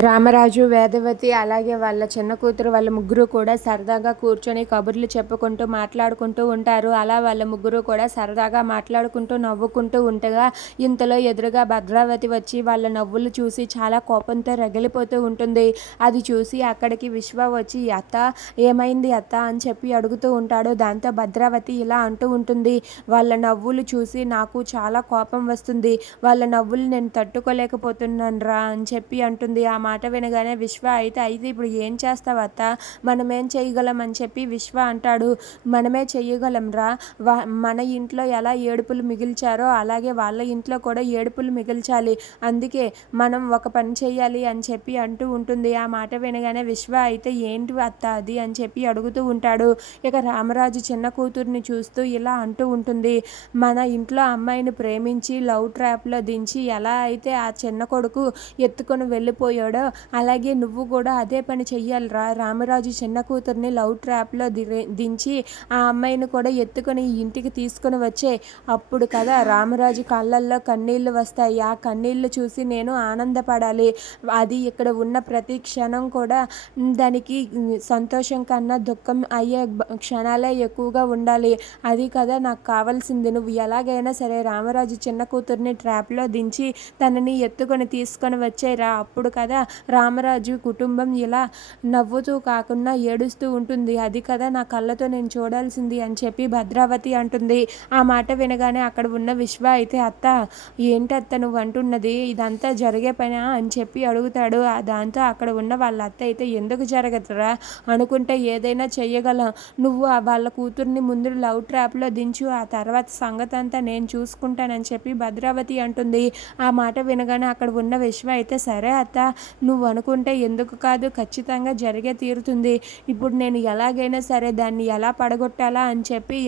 రామరాజు వేదవతి అలాగే వాళ్ళ చిన్న కూతురు వాళ్ళ ముగ్గురు కూడా సరదాగా కూర్చొని కబుర్లు చెప్పుకుంటూ మాట్లాడుకుంటూ ఉంటారు. అలా వాళ్ళ ముగ్గురు కూడా సరదాగా మాట్లాడుకుంటూ నవ్వుకుంటూ ఉండగా ఇంతలో ఎదురుగా భద్రావతి వచ్చి వాళ్ళ నవ్వులు చూసి చాలా కోపంతో రగిలిపోతూ ఉంటుంది. అది చూసి అక్కడికి విశ్వ వచ్చి అత్త ఏమైంది అత్త? అని చెప్పి అడుగుతూ ఉంటాడు. దాంతో భద్రావతి ఇలా అంటూ ఉంటుంది వాళ్ళ నవ్వులు చూసి నాకు చాలా కోపం వస్తుంది. వాళ్ళ నవ్వులు నేను తట్టుకోలేకపోతున్నాను రా అని చెప్పి అంటుంది. ఆ మాట వినగానే విశ్వ అయితే అయితే ఇప్పుడు ఏం చేస్తావు అత్త? మనమేం చేయగలం అని చెప్పి విశ్వ అంటాడు. మనమే చేయగలంరా రా. వా మన ఇంట్లో ఎలా ఏడుపులు మిగిల్చారో అలాగే వాళ్ళ ఇంట్లో కూడా ఏడుపులు మిగిల్చాలి. అందుకే మనం ఒక పని చేయాలి అని చెప్పి అంటూ ఉంటుంది. ఆ మాట వినగానే విశ్వ అయితే ఏంటి అత్త అది? అని చెప్పి అడుగుతూ ఉంటాడు. ఇక రామరాజు చిన్న కూతుర్ని చూస్తూ ఇలా అంటూ ఉంటుంది. మన ఇంట్లో అమ్మాయిని ప్రేమించి లవ్ ట్రాప్లో దించి ఎలా అయితే ఆ చిన్న కొడుకు ఎత్తుకొని వెళ్ళిపోయాడు అలాగే నువ్వు కూడా అదే పని చెయ్యాలిరా రామరాజు చిన్న కూతుర్ని లవ్ ట్రాప్లో దించి ఆ అమ్మాయిని కూడా ఎత్తుకొని ఇంటికి తీసుకొని వచ్చే. అప్పుడు కదా రామరాజు కళ్ళల్లో కన్నీళ్ళు వస్తాయి. ఆ కన్నీళ్ళు చూసి నేను ఆనందపడాలి. అది ఇక్కడ ఉన్న ప్రతి క్షణం కూడా దానికి సంతోషం కన్నా దుఃఖం అయ్యే క్షణాలే ఎక్కువగా ఉండాలి. అది కదా నాకు కావాల్సింది. నువ్వు ఎలాగైనా సరే రామరాజు చిన్న కూతుర్ని ట్రాప్లో దించి తనని ఎత్తుకొని తీసుకొని వచ్చేరా. అప్పుడు కదా రామరాజు కుటుంబం ఇలా నవ్వుతూ కాకుండా ఏడుస్తూ ఉంటుంది. అది కదా నా కళ్ళతో నేను చూడాల్సింది అని చెప్పి భద్రావతి అంటుంది. ఆ మాట వినగానే అక్కడ ఉన్న విశ్వ అయితే అత్త ఏంటి అత్త నువ్వు అంటున్నది? ఇదంతా జరిగే పనా? అని చెప్పి అడుగుతాడు. దాంతో అక్కడ ఉన్న వాళ్ళ అత్త అయితే ఎందుకు జరగదురా? అనుకుంటే ఏదైనా చెయ్యగలం. నువ్వు వాళ్ళ కూతుర్ని ముందు లవ్ ట్రాప్లో దించు. ఆ తర్వాత సంగతి అంతా నేను చూసుకుంటానని చెప్పి భద్రావతి అంటుంది. ఆ మాట వినగానే అక్కడ ఉన్న విశ్వ అయితే సరే అత్త నువ్వు అనుకుంటే ఎందుకు కాదు ఖచ్చితంగా జరిగే తీరుతుంది. ఇప్పుడు నేను ఎలాగైనా సరే దాన్ని ఎలా పడగొట్టాలా అని చెప్పి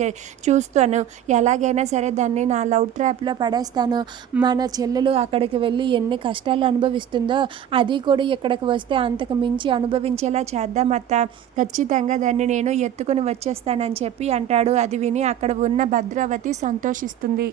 చూస్తాను. ఎలాగైనా సరే దాన్ని నా లవ్ ట్రాప్లో పడేస్తాను. మన చెల్లెలు అక్కడికి వెళ్ళి ఎన్ని కష్టాలు అనుభవిస్తుందో అది కూడా ఇక్కడికి వస్తే అంతకు మించి అనుభవించేలా చేద్దాం అత్త. ఖచ్చితంగా దాన్ని నేను ఎత్తుకుని వచ్చేస్తానని చెప్పి అంటాడు. అది విని అక్కడ ఉన్న భద్రావతి సంతోషిస్తుంది.